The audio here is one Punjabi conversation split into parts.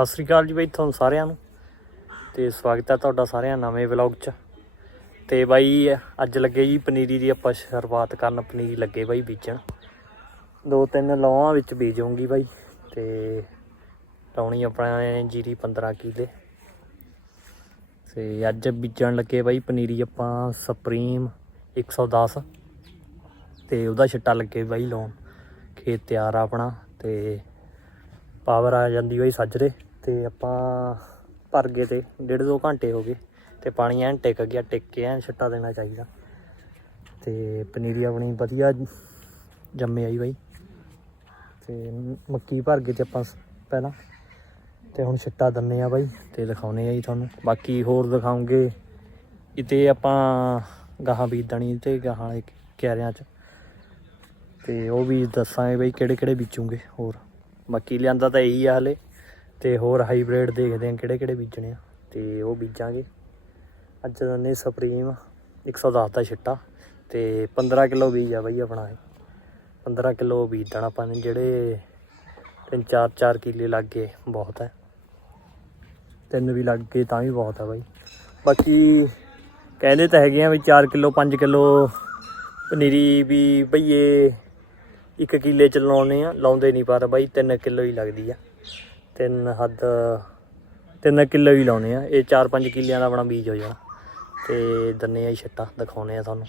ਸਤਿ ਸ੍ਰੀ ਅਕਾਲ ਜੀ ਬਾਈ ਤੁਹਾਨੂੰ ਸਾਰਿਆਂ ਨੂੰ। ਤੇ ਸਵਾਗਤ ਹੈ ਤੁਹਾਡਾ ਸਾਰਿਆਂ ਨਵੇਂ ਵਲੌਗ 'ਚ। ਤੇ ਬਾਈ ਅੱਜ ਲੱਗੇ ਜੀ ਪਨੀਰੀ ਦੀ ਆਪਾਂ ਸ਼ੁਰੂਆਤ ਕਰਨ, ਪਨੀਰੀ ਲੱਗੇ ਬਾਈ ਬੀਜਣ। ਦੋ ਤਿੰਨ ਲੌਆਂ ਵਿੱਚ ਬੀਜੂੰਗੀ ਬਾਈ, ਤੇ ਲਾਉਣੀ ਆਪਣਾ ਜੀਰੀ 15 ਕਿਲੇ। ਤੇ ਅੱਜ ਬੀਜਣ ਲੱਗੇ ਬਾਈ ਪਨੀਰੀ ਆਪਾਂ ਸੁਪਰੀਮ 110 ਤੇ ਉਹਦਾ ਛਿੱਟਾ ਲੱਗੇ ਬਾਈ ਲਾਉਣ। ਖੇਤ ਤਿਆਰ ਆ ਆਪਣਾ, ਤੇ ਪਾਵਰ ਆ ਜਾਂਦੀ ਬਾਈ ਸੱਜਰੇ ਤੇ ਆਪਾਂ ਭਰ ਗਏ ਤੇ ਡੇਢ ਦੋ ਘੰਟੇ ਹੋ ਗਏ ਤੇ ਪਾਣੀ ਐਨ ਟਿਕ ਗਿਆ, ਟਿਕ ਕੇ ਐਨ ਛਿੱਟਾ ਦੇਣਾ ਚਾਹੀਦਾ। ਤੇ ਪਨੀਰੀ ਆਪਣੀ ਵਧੀਆ ਜੰਮੇ ਆਈ ਬਾਈ। ਤੇ ਮੱਕੀ ਭਰ ਗਏ ਤੇ ਆਪਾਂ ਸ- ਪਹਿਲਾਂ। ਤੇ ਹੁਣ ਛਿੱਟਾ ਦੰਨੇ ਆ ਬਾਈ ਤੇ ਦਿਖਾਉਨੇ ਆ ਜੀ ਤੁਹਾਨੂੰ। ਬਾਕੀ ਹੋਰ ਦਿਖਾਉਂਗੇ। ਇਤੇ ਆਪਾਂ ਗਾਹਾਂ ਬੀਜਣੀ ਤੇ ਗਾਹਾਂ ਵਾਲੇ ਕਿਆਰਿਆਂ ਚ। ਤੇ ਉਹ ਵੀ ਦੱਸਾਂਗੇ ਬਈ ਕਿਹੜੇ ਕਿਹੜੇ ਬੀਜੂਗੇ ਹੋਰ। ਬਾਕੀ ਲਿਆਂਦਾ ਤਾਂ ਇਹੀ ਆ ਹਲੇ। ਤੇ ਹੋਰ ਹਾਈਬ੍ਰਿਡ ਦੇਖਦੇ ਆ ਕਿਹੜੇ ਕਿਹੜੇ ਬੀਜਣੇ ਆ। ਤੇ ਉਹ ਬੀਜਾਂਗੇ। ਅੱਜ ਦੰਨੇ ਸੁਪਰੀਮ 110 ਦਾ ਛਿੱਟਾ ਤੇ 15 ਕਿਲੋ ਬੀਜ ਆ ਬਈ ਆਪਣਾ ਇਹ। 15 ਕਿਲੋ ਬੀਜ ਦੇਣਾ ਆਪਾਂ ਨੇ ਜਿਹੜੇ ਤਿੰਨ ਚਾਰ ਚਾਰ ਕਿੱਲੇ ਲੱਗ ਗਏ ਬਹੁਤ ਹੈ। ਤਿੰਨ ਵੀ ਲੱਗ ਗਏ ਤਾਂ ਵੀ ਬਹੁਤ ਹੈ ਬਾਈ। ਬਾਕੀ ਕਹਿੰਦੇ ਤਾਂ ਹੈਗੇ ਆ ਵੀ 4 ਕਿਲੋ 5 ਕਿਲੋ ਪਨੀਰੀ ਵੀ ਬਈਏ ਇੱਕ ਕਿੱਲੇ ਚ ਲਾਉਣੇ ਆ, ਲਾਉਂਦੇ ਨਹੀਂ ਪਰ ਬਾਈ 3 ਕਿਲੋ ਹੀ ਲੱਗਦੀ ਆ। ਤਿੰਨ ਹੱਦ, ਤਿੰਨ ਕਿਲੋ ਹੀ ਲਾਉਣੇ ਆ। ਇਹ 4-5 ਕਿੱਲਿਆਂ ਦਾ ਆਪਣਾ ਬੀਜ ਹੋ ਜਾਣਾ। ਤੇ ਦੰਨੇ ਆ ਛੱਟਾ, ਦਿਖਾਉਣੇ ਆ ਤੁਹਾਨੂੰ।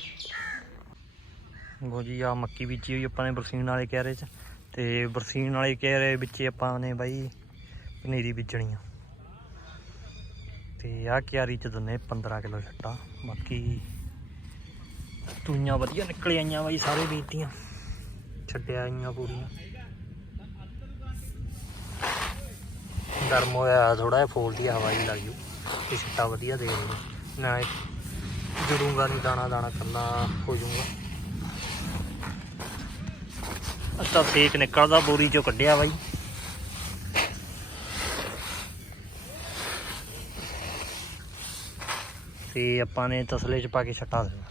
ਲੋ ਜੀ ਆ ਮੱਕੀ ਬੀਜੀ ਹੋਈ ਆਪਾਂ ਨੇ ਬਰਸੀਨ ਵਾਲੇ ਕਿਆਰੇ ਚ। ਤੇ ਬਰਸੀਨ ਵਾਲੇ ਕਿਆਰੇ ਵਿੱਚ ਆਪਾਂ ਨੇ ਬਾਈ ਪਨੀਰੀ ਬੀਜਣੀ ਆ। ਤੇ ਆ ਕਿਆਰੀ ਚ ਦੰਨੇ 15 ਕਿਲੋ ਛੱਟਾ। ਬਾਕੀ ਤੂਈਆਂ ਵਧੀਆ ਨਿਕਲ ਆਈਆਂ ਬਾਈ, ਸਾਰੇ ਬੀਜਤੀਆਂ। ਛੱਡਿਆ ਆਈਆਂ ਪੂਰੀਆਂ। ਗਰਮ ਹੋਇਆ ਥੋੜਾ ਜਿਹਾ ਫੋਲਦੀ ਆ ਹਵਾ ਜੀ ਲੱਗ ਜੂ ਤੇ ਛੱਟਾ ਵਧੀਆ ਦੇ ਦੇ ਨਾ। ਇਹ ਨਹੀਂ ਦਾਣਾ ਦਾਣਾ ਕਰਨਾ ਹੋ ਜਾਊਗਾ। ਅੱਛਾ ਫੇਕ ਨਿਕਲਦਾ, ਬੋਰੀ ਚੋਂ ਕੱਢਿਆ ਬਾਈ। ਤੇ ਆਪਾਂ ਨੇ ਤਸਲੇ 'ਚ ਪਾ ਕੇ ਛੱਟਾ ਦੇਣਾ।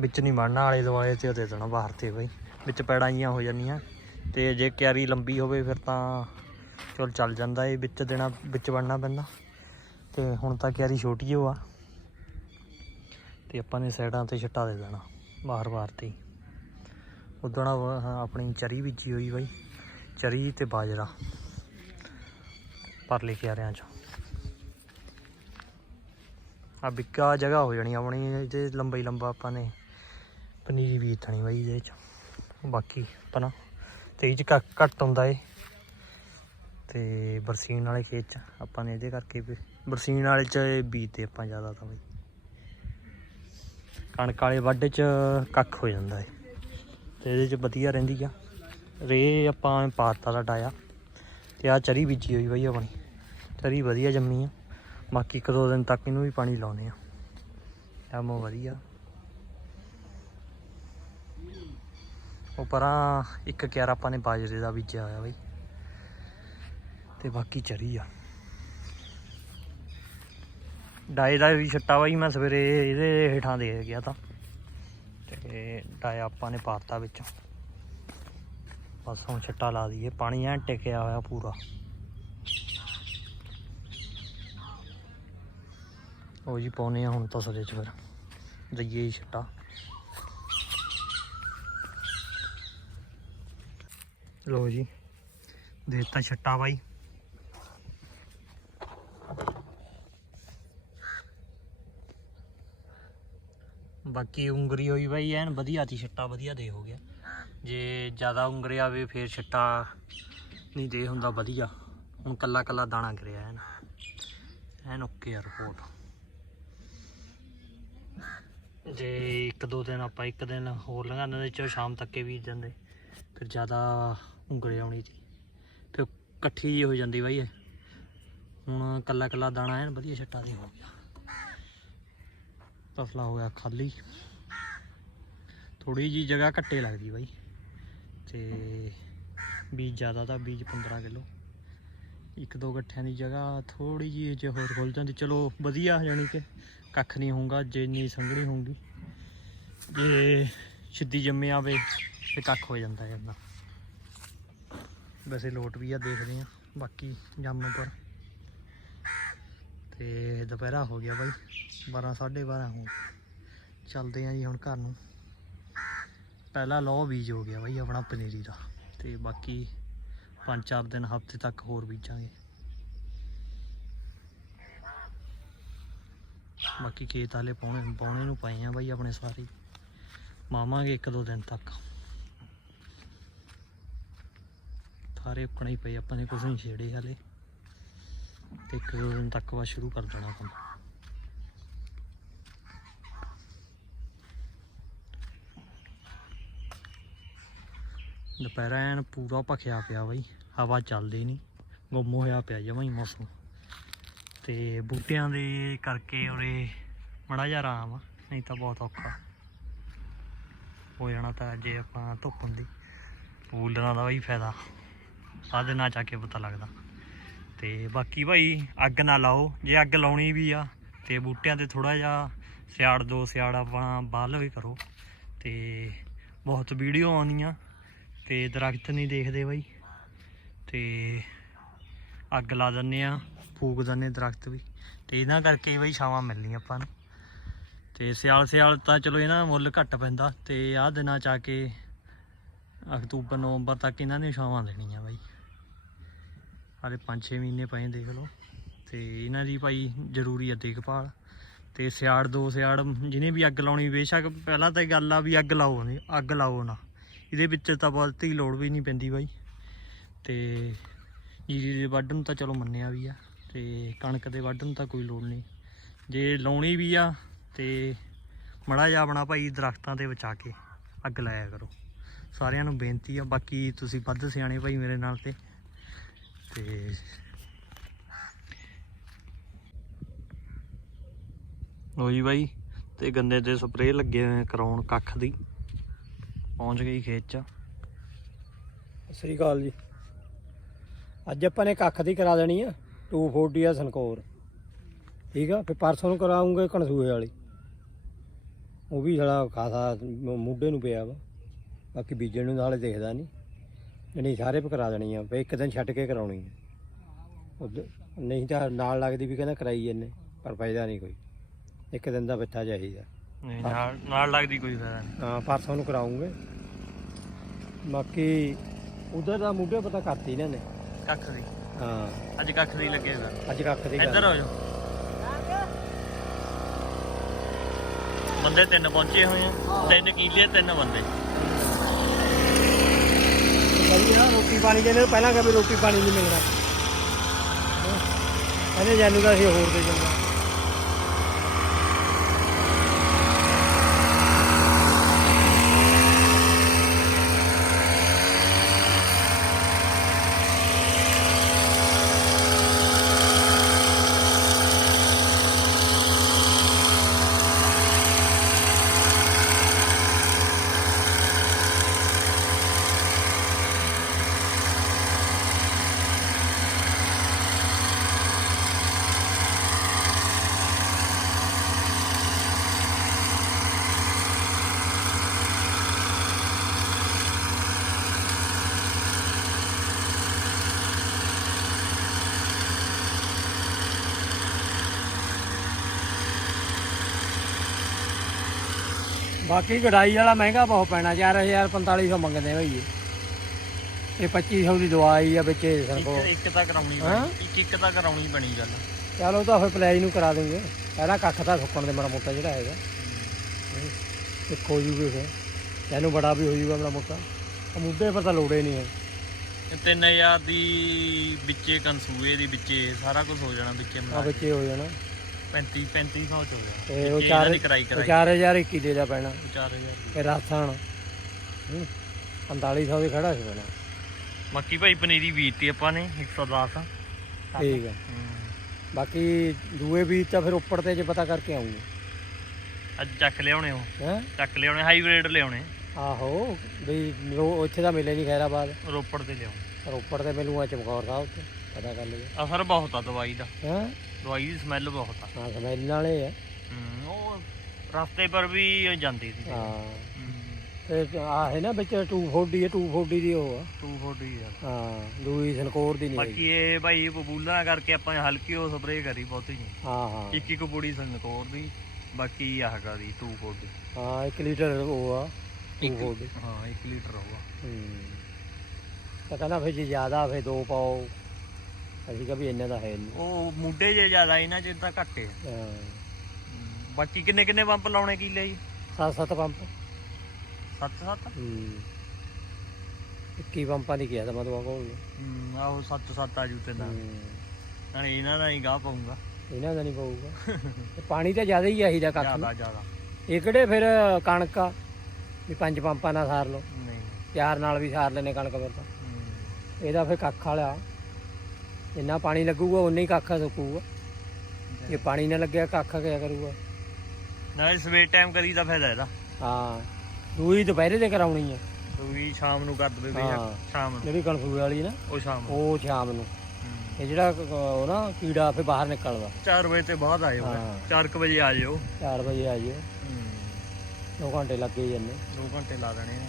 ਵਿੱਚ ਨਹੀਂ ਵੜਨਾ, ਆਲੇ ਦੁਆਲੇ ਤੇ ਦੇ ਦੇਣਾ ਬਾਹਰ ਤੇ ਬਾਈ। ਵਿੱਚ ਪੈੜਾਂ ਪੈੜਾਈਆਂ ਹੋ ਜਾਂਦੀਆਂ ਤੇ ਜੇ ਕਿਆਰੀ ਲੰਬੀ ਹੋਵੇ ਫਿਰ ਤਾਂ ਚਲ ਚੱਲ ਜਾਂਦਾ ਇਹ ਵਿੱਚ ਦੇਣਾ, ਵਿੱਚ ਵੜਨਾ ਪੈਂਦਾ। ਤੇ ਹੁਣ ਤਾਂ ਕਿਆਰੀ ਛੋਟੀ ਓ ਆ। ਤੇ ਆਪਾਂ ਨੇ ਸਾਈਡਾਂ ਤੇ ਛੱਟਾ ਦੇ ਦੇਣਾ, ਬਾਹਰ ਬਾਹਰ ਤੇ। ਹੀ। ਉਦਣ ਆਪਣੀ ਚਰੀ ਬੀਜੀ ਹੋਈ ਬਾਈ, ਚਰੀ ਤੇ ਬਾਜਰਾ। ਪਰਲੇ ਕਿਆਰਿਆਂ ਚ। ਆ ਬਿੱਕਾ ਜਗ੍ਹਾ ਹੋ ਜਾਣੀ ਆਪਣੀ ਤੇ ਲੰਬਾ ਹੀ ਲੰਬਾ ਆਪਾਂ ਨੇ ਪਨੀਰੀ ਬੀਜਣੀ ਬਾਈ ਇਹਦੇ ਚ। ਬਾਕੀ ਆਪਣਾ, ਤੇ ਇਹ ਚ ਘੱਟ ਹੁੰਦਾ ਏ। ਤੇ ਬਰਸੀਨ ਵਾਲੇ ਖੇਤ ਚ ਆਪਾਂ ਨੇ ਇਹਦੇ ਕਰਕੇ ਵੀ, ਬਰਸੀਨ ਵਾਲੇ ਚ ਬੀਜਦੇ ਆਪਾਂ ਜ਼ਿਆਦਾ ਤਾਂ ਬਾਈ ਕਣਕ ਵਾਲੇ ਵੱਢ ਚ ਕੱਖ ਹੋ ਜਾਂਦਾ ਏ। ਤੇ ਇਹਦੇ ਚ ਵਧੀਆ ਰਹਿੰਦੀ ਆ। ਰੇ ਆਪਾਂ ਪਾਤਾ ਦਾ ਡਾਇਆ ਤੇ ਆ ਚਰੀ ਬੀਜੀ ਹੋਈ ਬਾਈ ਆਪਣੀ। ਚਰੀ ਵਧੀਆ ਜੰਮੀ ਆ। ਬਾਕੀ ਇੱਕ ਦੋ ਦਿਨ ਤੱਕ ਇਹਨੂੰ ਵੀ ਪਾਣੀ ਲਾਉਨੇ ਆ। ਐਮੋ ਵਧੀਆ। ਉਹ ਪਰਾਂ ਇੱਕ ਕਿਆਰ ਆਪਾਂ ਨੇ ਬਾਜਰੇ ਦਾ ਬੀਜਿਆ ਹੋਇਆ ਬਈ। ਤੇ ਬਾਕੀ ਚਰੀ ਆ। ਡਾਏ ਦਾ ਵੀ ਛੱਟਾ ਬਾਈ ਮੈਂ ਸਵੇਰੇ ਇਹਦੇ ਹੇਠਾਂ ਦੇ ਗਿਆ ਤਾਂ। ਤੇ ਡਾਇਆ ਆਪਾਂ ਨੇ ਪਾਤਾ ਵਿੱਚ। ਬਸ ਹੁਣ ਛੱਟਾ ਲਾ ਦਈਏ, ਪਾਣੀ ਐ ਟਿਕਿਆ ਹੋਇਆ ਪੂਰਾ। ਉਹ ਜੀ ਪਾਉਨੇ ਆ ਹੁਣ ਤਸਲੇ ਚ ਫਿਰ। ਦਈਏ ਜੀ ਛੱਟਾ। ਲੋ ਜੀ ਦੇਤਾ ਛੱਟਾ ਬਾਈ। ਬਾਕੀ ਉਂਗਰੀ ਹੋਈ ਬਾਈ ਐਨ ਵਧੀਆ ਤੀ, ਛੱਟਾ ਵਧੀਆ ਦੇ ਹੋ ਗਿਆ। ਜੇ ਜ਼ਿਆਦਾ ਉਂਗਰਿਆ ਆਵੇ ਫੇਰ ਛੱਟਾ ਨਹੀਂ ਦੇ ਹੁੰਦਾ ਵਧੀਆ। ਹੁਣ ਕੱਲਾ ਕੱਲਾ ਦਾਣਾ ਕਰਿਆ ਐਨ। ਐਨ ਓਕੇ ਆ ਰਿਪੋਰਟ ਜੇ ਇੱਕ ਦੋ ਦਿਨ ਆਪਾਂ ਇੱਕ ਦਿਨ ਹੋਰ ਲੰਘਾਉਂਦੇ ਤੇ ਚੋ ਸ਼ਾਮ ਤੱਕ ਹੀ ਜਾਂਦੇ। ਫਿਰ ਜ਼ਿਆਦਾ ਉਂਗਰੇ ਆਉਣੀ ਸੀ ਫਿਰ ਇਕੱਠੀ ਜਿਹੀ ਹੋ ਜਾਂਦੀ ਬਾਈ ਹੁਣ ਕੱਲਾ ਕੱਲਾ ਦਾਣਾ ਐਨ ਵਧੀਆ ਛੱਟਾ ਦੇ ਹੋ ਗਿਆ। ਤਸਲਾ ਹੋ ਗਿਆ ਖਾਲੀ। ਥੋੜੀ ਜੀ ਜਗ੍ਹਾ ਘੱਟੇ ਲੱਗਦੀ ਬਾਈ। ਤੇ ਬੀਜ ਜ਼ਿਆਦਾ ਤਾਂ ਬੀਜ 15 ਕਿਲੋ। ਇੱਕ ਦੋ ਗੱਠਿਆਂ ਦੀ ਜਗ੍ਹਾ ਥੋੜੀ ਜੀ ਜੇ ਹੋਰ ਖੁੱਲ ਜਾਂਦੀ। ਚਲੋ ਵਧੀਆ ਜਾਣੀ ਕਿ ਕੱਖ ਨਹੀਂ ਹੋਊਗਾ, ਜੇ ਇੰਨੀ ਸੰਘਣੀ ਹੋਊਗੀ। ਜੇ ਸਿੱਧੀ ਜੰਮੇ ਆਵੇ ਤੇ ਕੱਖ ਹੋ ਜਾਂਦਾ ਹੈ ਇੰਨਾ। ਵੈਸੇ ਲੋਟ ਵੀ ਆ ਦੇਖਦੇ ਆ ਬਾਕੀ ਜੰਮਪੁਰ ਤੇ ਦੁਪਹਿਰਾ ਹੋ ਗਿਆ ਬਾਈ। 12 12:30 ਹੋ ਚੱਲਦੇ ਆ ਜੀ ਹੁਣ ਘਰ ਨੂੰ। ਪਹਿਲਾ ਲੋ ਬੀਜ ਹੋ ਗਿਆ ਬਾਈ ਆਪਣਾ ਪਨੀਰੀ ਦਾ। ਤੇ ਬਾਕੀ ਪੰਜ, ਚਾਰ ਦਿਨ ਹਫ਼ਤੇ ਤੱਕ ਹੋਰ ਬੀਜਾਂਗੇ। ਬਾਕੀ ਖੇਤ ਹਾਲੇ ਪਾਉਣੇ ਪਾਉਣੇ ਨੂੰ ਪਏ ਆ ਬਾਈ ਆਪਣੇ ਸਾਰੇ। ਮਾਵਾਂਗੇ ਇੱਕ ਦੋ ਦਿਨ ਤੱਕ। ਸਾਰੇ ਉੱਕਣੇ ਹੀ ਪਏ ਆਪਾਂ ਨੇ ਕੁਝ ਨਹੀਂ ਛੇੜੇ ਹਾਲੇ। ਤੇ ਇੱਕ ਦੋ ਦਿਨ ਤੱਕ ਬਾਅਦ ਸ਼ੁਰੂ ਕਰ ਦੇਣਾ ਕੰਮ ਦੁਪਹਿਰ ਐਨ ਪੂਰਾ ਭਖਿਆ ਪਿਆ ਬਾਈ, ਹਵਾ ਚੱਲਦੀ ਨਹੀਂ ਗੁੰਮ ਹੋਇਆ ਪਿਆ ਜਮਾਂ ਹੀ ਮੌਸਮ। ਤੇ ਬੂਟਿਆਂ ਦੇ ਕਰਕੇ ਉਰੇ ਮੜਾ ਜਿਹਾ ਆਰਾਮ ਆ, ਨਹੀਂ ਤਾਂ ਬਹੁਤ ਔਖਾ। ਹੋ ਜਾਣਾ ਤਾਂ ਜੇ ਆਪਾਂ ਧੁੱਪ ਹੁੰਦੀ ਪੂਲਰਾਂ ਦਾ ਬਈ ਫਾਇਦਾ। ਆਹ ਦਿਨਾਂ ਚ ਆ ਕੇ ਪਤਾ ਲੱਗਦਾ। ਤੇ ਬਾਕੀ ਭਾਈ ਅੱਗ ਨਾ ਲਾਓ, ਜੇ ਅੱਗ ਲਾਉਣੀ ਵੀ ਆ, ਤੇ ਬੂਟਿਆਂ ਤੇ ਥੋੜਾ ਜਿਹਾ ਸਿਆੜ ਦੋ ਸਿਆੜ ਆਪਾਂ ਬਾਲ ਵੀ ਕਰੋ। ਤੇ ਬਹੁਤ ਵੀਡੀਓ ਆਉਂਦੀਆਂ ਤੇ ਦਰਖਤ ਨਹੀਂ ਦੇਖਦੇ ਬਾਈ। ਤੇ ਅੱਗ ਲਾ ਦਿੰਨੇ ਆ, ਫੂਕ ਦਿੰਨੇ ਦਰਖਤ ਵੀ। ਤੇ ਇਹਨਾਂ ਕਰਕੇ ਹੀ ਬਈ ਛਾਵਾਂ ਮਿਲਣੀਆਂ ਆਪਾਂ ਨੂੰ। ਤੇ ਸਿਆਲ ਸਿਆਲ ਤਾਂ ਚਲੋ ਇਹਨਾਂ ਦਾ ਮੁੱਲ ਘੱਟ ਪੈਂਦਾ। ਤੇ ਆਹ ਦਿਨਾਂ ਚ ਆ ਕੇ ਅਕਤੂਬਰ, ਨਵੰਬਰ ਤੱਕ ਇਹਨਾਂ ਨੇ ਛਾਵਾਂ ਦੇਣੀਆਂ ਬਾਈ। ਹਾਲੇ 5-6 ਮਹੀਨੇ ਪਏ ਦੇਖ ਲਓ। ਤੇ ਇਹਨਾਂ ਦੀ ਭਾਈ ਜ਼ਰੂਰੀ ਆ ਦੇਖਭਾਲ। ਤੇ ਸਿਆੜ ਦੋ ਸਿਆੜ ਜਿਹਨੇ ਵੀ ਅੱਗ ਲਾਉਣੀ, ਬੇਸ਼ੱਕ ਪਹਿਲਾਂ ਤਾਂ ਗੱਲ ਆ ਵੀ ਅੱਗ ਲਾਓ ਨਹੀਂ ਅੱਗ ਲਾਓ ਨਾ। ਇਹਦੇ ਵਿੱਚ ਤਾਂ ਬਹੁਤੀ ਲੋੜ ਵੀ ਨਹੀਂ ਪੈਂਦੀ ਬਾਈ। ਤੇ ਜੀਰੀ ਦੇ ਵੱਢ ਨੂੰ ਤਾਂ ਚਲੋ ਮੰਨਿਆ ਵੀ ਆ, ਤੇ ਕਣਕ ਦੇ ਵੱਢ ਨੂੰ ਤਾਂ ਕੋਈ ਲੋੜ ਨਹੀਂ। ਜੇ ਲਾਉਣੀ ਵੀ ਆ ਤੇ ਮੜਾ ਜਿਹਾ ਆਪਣਾ ਭਾਈ ਦਰਖਤਾਂ ਤੇ ਬਚਾ ਕੇ ਅੱਗ ਲਾਇਆ ਕਰੋ। ਸਾਰਿਆਂ ਨੂੰ ਬੇਨਤੀ ਆ, ਬਾਕੀ ਤੁਸੀਂ ਵੱਧ ਸਿਆਣੇ ਭਾਈ ਮੇਰੇ ਨਾਲ ਤੇ। ਤੇ ਲੋ ਜੀ ਬਾਈ, ਤੇ ਗੰਨੇ ਤੇ ਸਪਰੇਅ ਲੱਗੇ ਕਰਾਉਣ ਕੱਖ ਦੀ। ਪਹੁੰਚ ਗਈ ਖੇਤ ਚ। ਸਤਿ ਸ੍ਰੀ ਅਕਾਲ ਜੀ। ਅੱਜ ਆਪਾਂ ਨੇ ਕੱਖ ਦੀ ਕਰਾ ਦੇਣੀ ਆ 240 ਆ ਸਨਕੌਰ ਠੀਕ ਆ, ਫਿਰ ਪਰਸੋਂ ਨੂੰ ਕਰਾਉਂਗੇ ਕਣਸੂਏ ਵਾਲੀ। ਉਹ ਵੀ ਸਾਲਾ ਖਾਸਾ ਮ- ਨੂੰ ਪਿਆ ਵਾ। ਬਾਕੀ ਬੀਜਣ ਨੂੰ ਨਾਲੇ ਦੇਖਦਾ ਨਹੀਂ। ਨਹੀਂ ਸਾਰੇ ਕਰਾ ਦੇਣੀ ਆ ਫੇ ਇੱਕ ਦਿਨ ਛੱਡ ਕੇ ਕਰਾਉਣੀ ਆ। ਨਹੀਂ ਤਾਂ ਨਾਲ ਲੱਗਦੀ ਵੀ ਕਹਿੰਦਾ ਕਰਾਈ ਜੰਨੇ ਪਰ ਫਾਇਦਾ ਨਹੀਂ ਕੋਈ। ਇੱਕ ਦਿਨ ਦਾ ਬੱਚਾ ਚਾਹੀਦਾ। ਨਹੀਂ ਨਾਲ ਨਾਲ ਲੱਗਦੀ ਕੋਈ ਫਾਇਦਾ ਨਹੀਂ। ਹਾਂ ਪਰਸੋਂ ਨੂੰ ਕਰਾਉਂਗੇ। ਬਾਕੀ ਉਧਰ ਦਾ ਮੂਢੇ ਪਤਾ ਕਰਤੀ ਇਹਨਾਂ ਨੇ ਕੱਖ ਦੀ। ਹਾਂ। ਅੱਜ ਕੱਖ ਦੀ ਲੱਗੇ ਸਰ ਅੱਜ ਕੱਖ ਦੀ ਇੱਧਰ ਹੋ ਜਾਓ ਬੰਦੇ ਤਿੰਨ ਪਹੁੰਚੇ ਹੋਏ ਆ। ਤਿੰਨ ਕੀਲੇ ਤਿੰਨ ਬੰਦੇ। ਵਧੀਆ ਰੋਟੀ ਪਾਣੀ ਜਿਹਨੇ ਪਹਿਲਾਂ ਕਦੇ ਰੋਟੀ ਪਾਣੀ ਨਹੀਂ ਮਿਲਣਾ। ਕਹਿੰਦੇ ਜਾਨੂ ਦਾ ਅਸੀਂ ਹੋਰ ਦੇ ਜਾਂਦੇ ਬਾਕੀ ਕਢਾਈ ਵਾਲਾ ਮਹਿੰਗਾ ਬਹੁਤ ਪੈਣਾ 4000 4500 ਮੰਗਦੇ ਭਈ ਇਹ। 2500 ਦੀ ਦਵਾਈ ਆ ਵਿੱਚ ਸਰਕੋ ਇੱਕ ਤਾਂ ਕਰਾਉਣੀ ਇੱਕ ਇੱਕ ਤਾਂ ਕਰਾਉਣੀ ਬਣੀ ਗੱਲ। ਚਲੋ ਤਾਂ ਫਿਰ ਪਲਾਈ ਨੂੰ ਕਰਾ ਦੂੰਗੇ ਪਹਿਲਾਂ ਕੱਖ ਦਾ ਸੁੱਕਣ ਦੇ ਮਾੜਾ ਮੋਟਾ ਜਿਹੜਾ ਹੈਗਾ। ਇੱਕ ਹੋ ਜੂਗੇ ਫਿਰ। ਤੈਨੂੰ ਬੜਾ ਵੀ ਹੋ ਜੂਗਾ ਮਾੜਾ ਮੋਟਾ। ਮੁੱਦੇ ਪਰ ਤਾਂ ਲੋੜੇ ਨਹੀਂ ਹੈ ਇਹ 3000 ਦੀ ਵਿੱਚੇ ਕਨਸੂਏ ਦੀ ਵਿੱਚੇ ਸਾਰਾ ਕੁਝ ਹੋ ਜਾਣਾ ਵਿੱਚੇ ਮਿਲਾ ਕੇ। ਵਿੱਚੇ ਹੋ ਜਾਣਾ। 35 3500 ਚ ਹੋ ਜਾਣਾ ਤੇ ਉਹ ਚਾਰ ਦੀ ਕਰਾਈ ਕਰਾਈ। 4000 ਇੱਕ ਹੀ ਦੇ ਦਾ। ਪੈਣਾ 4000 ਇਹ ਰਾਸਾਨ 4500 ਦੇ ਖੜਾ ਸੀ ਪੈਣਾ ਬਾਕੀ ਭਾਈ ਪਨੀਰੀ ਬੀਜਤੀ ਆਪਾਂ ਨੇ 110 ਠੀਕ ਹੈ ਹੂੰ। ਬਾਕੀ ਦੂਏ ਬੀਜ ਤਾਂ ਫਿਰ ਉੱਪਰ ਤੇ ਜੇ ਪਤਾ ਕਰਕੇ ਆਉਂਗੇ ਅੱਜ ਚੱਕ ਲਿਆਉਣੇ ਉਹ। ਹੈ? ਚੱਕ ਲਿਆਉਣੇ ਹਾਈਬ੍ਰਿਡ ਲਿਆਉਣੇ। ਆਹੋ ਰੋ- ਉੱਥੇ ਤਾਂ ਮਿਲੇ ਨਹੀਂ ਖੈਰਾਬਾਦ। ਰੋਪੜ ਤੇ ਲਿਆਉਣੇ। ਰੋਪੜ ਤੇ ਮਿਲੂਗਾ ਚਮਕੌਰ ਸਾਹਿਬ ਤੇ ਪਤਾ ਕਰ ਲਈਏ ਅਸਰ ਬਹੁਤ ਆ ਦਵਾਈ ਦਾ। ਹੈ? ਦਵਾਈ ਦੀ ਸਮੈਲ ਬਹੁਤ ਆ। ਹਾਂ ਸਮੈਲ ਨਾਲੇ ਆ। ਹੂੰ, ਉਹ ਰਸਤੇ ਪਰ ਵੀ ਜਾਂਦੀ ਸੀ। ਹਾਂ। ਹੂੰ। ਤੇ ਆ ਹੈ ਨਾ ਵਿੱਚ 240 ਹੈ 240 ਦੀ ਉਹ ਆ। 240 ਯਾਰ ਹਾਂ ਦੂਈ ਸਨਕੋਰ ਦੀ ਨਹੀਂ ਹੈਗੀ। ਬਾਕੀ ਇਹ ਭਾਈ ਬਬੂਲਾ ਕਰਕੇ ਆਪਾਂ ਹਲਕੀ ਉਹ ਸਪਰੇਅ ਕਰੀ ਬਹੁਤੀ ਨਹੀਂ। ਹਾਂ ਹਾਂ। ਇੱਕ ਇੱਕ ਪੁੜੀ ਸੰਗਤੌਰ ਦੀ ਬਾਕੀ ਆਹਗਾ ਦੀ 240 ਹਾਂ 1 ਲੀਟਰ ਉਹ ਆ ਇੱਕ 240 ਹਾਂ 1 ਲੀਟਰ ਹੋਊਗਾ ਹੂੰ। ਤਾਂ ਕਹਿੰਦਾ ਫਿਰ ਜੇ ਜ਼ਿਆਦਾ ਫਿਰ ਦੋ ਪਾਓ। ਅਸੀਂ ਕਿਹਾ ਵੀ ਇੰਨੇ ਦਾ ਹੈ ਨਹੀਂ ਉਹ ਮੁੱਢੇ ਜੇ ਜ਼ਿਆਦਾ ਇਹਨਾਂ ਚ ਤਾਂ ਘੱਟੇ ਬਾਕੀ ਕਿੰਨੇ ਕਿੰਨੇ ਪੰਪ ਲਾਉਣੇ ਕਿੱਲੇ ਜੀ? ਸੱਤ ਸੱਤ ਪੰਪ। 7 7 ਹੂੰ। 21 ਪੰਪਾਂ ਦੀ ਕਿਹਾ ਤਾਂ ਮੈਂ ਤੁਹਾਨੂੰ ਹੂੰ ਆਹੋ 7 7 ਆ ਜੂ ਤੇ ਹੂੰ। ਨਾਲੇ ਇਹਨਾਂ ਦਾ ਹੀ ਗਾਹ ਪਾਉਂਗਾ ਇਹਨਾਂ ਦਾ ਨਹੀਂ ਪਊਗਾ। ਪਾਣੀ ਤਾਂ ਜ਼ਿਆਦਾ ਹੀ ਚਾਹੀਦਾ ਕੱਖ ਨੂੰ ਜ਼ਿਆਦਾ ਜ਼ਿਆਦਾ। ਇਹ ਕਿਹੜੇ ਫਿਰ ਕਣਕ ਆ ਵੀ ਪੰਜ ਪੰਪਾਂ ਨਾਲ ਸਾਰ ਲਓ। ਨਹੀਂ। ਚਾਰ ਨਾਲ ਵੀ ਸਾਰ ਲੈਨੇ ਕਣਕ ਫਿਰ ਤਾਂ। ਇਹਦਾ ਫਿਰ ਕੱਖ ਵਾਲਾ। ਜਿੰਨਾ ਪਾਣੀ ਲੱਗੂਗਾ ਉਨਾ ਹੀ ਕੱਖ ਸੁੱਕੂਗਾ। ਜੇ ਪਾਣੀ ਨਾ ਲੱਗਿਆ ਕੱਖ ਕਿਆ ਕਰੂਗਾ? ਨਾਲੇ ਸਵੇਰ ਟਾਈਮ ਕਰੀ ਤਾਂ ਫਾਇਦਾ ਇਹਦਾ। ਹਾਂ ਦੂਈ ਦੁਪਹਿਰੇ ਤੇ ਕਰਾਉਣੀ ਆ। ਵੀ ਸ਼ਾਮ ਨੂੰ ਕਰ ਦਵੇ ਹਾਂ। ਸ਼ਾਮ ਨੂੰ। ਜਿਹੜੀ ਕਣਸੂਏ ਵਾਲੀ ਨਾ ਉਹ ਸ਼ਾਮ ਨੂੰ। ਉਹ ਸ਼ਾਮ ਨੂੰ। ਹੂੰ। ਇਹ ਜਿਹੜਾ ਕ- ਉਹ ਨਾ ਕੀੜਾ ਫਿਰ ਬਾਹਰ ਨਿਕਲਦਾ। 4 ਵਜੇ ਤੇ ਬਾਅਦ ਆਇਓ। ਹਾਂ। 4 ਵਜੇ ਆ ਜਿਓ। 4 ਵਜੇ ਆ ਜਿਓ। 2 ਘੰਟੇ ਲੱਗੇ ਜਾਂਦੇ। 2 ਘੰਟੇ ਲਾ ਦੇਣੇ ਆ।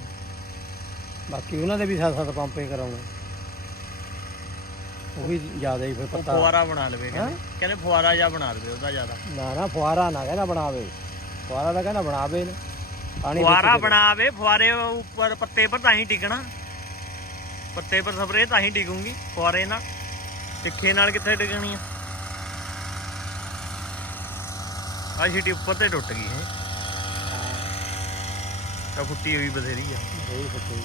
ਬਾਕੀ ਉਹਨਾਂ ਦੇ ਵੀ ਸੱਤ ਸੱਤ ਪੰਪੇ ਕਰਾਉਣੇ। ਉਹ ਵੀ ਜ਼ਿਆਦਾ ਹੀ ਫਿਰ ਉਹ ਪੱਤਾ। ਫੁਆਰਾ ਬਣਾ ਲਵੇ ਕਹਿੰਦੇ। ਕਹਿੰਦੇ ਫੁਆਰਾ ਜਿਹਾ ਬਣਾ ਲਵੇ ਉਹਦਾ ਜ਼ਿਆਦਾ। ਨਾ ਨਾ ਫੁਆਰਾ ਨਾ ਕਹਿੰਦਾ ਬਣਾਵੇ। ਫੁਆਰਾ ਤਾਂ ਕਹਿੰਦਾ ਬਣਾਵੇ ਨਾ ਪਾਣੀ ਵਿੱਚ ਫੁਆਰਾ ਬਣਾਵੇ ਫੁਆਰੇ ਉੱਪਰ ਪੱਤੇ ਪਰ ਤਾਂ ਹੀ ਟਿਕਣਾ ਪੱਤੇ ਪਰ ਸਪਰੇ ਤਾਂ ਹੀ ਟਿਕੂਗੀ ਫੁਆਰੇ ਨਾਲ। ਤਿੱਖੇ ਨਾਲ ਕਿੱਥੇ ਟਿਕਣੀ ਆ? ਆ ਛਿੱਟੀ ਉੱਪਰ ਤੇ ਟੁੱਟ ਗਈ ਹੈ। ਤਾਂ ਫੁੱਟੀ ਹੋਈ ਬਥੇਰੀ ਆ। ਸਹੀ ਸੱਚੀ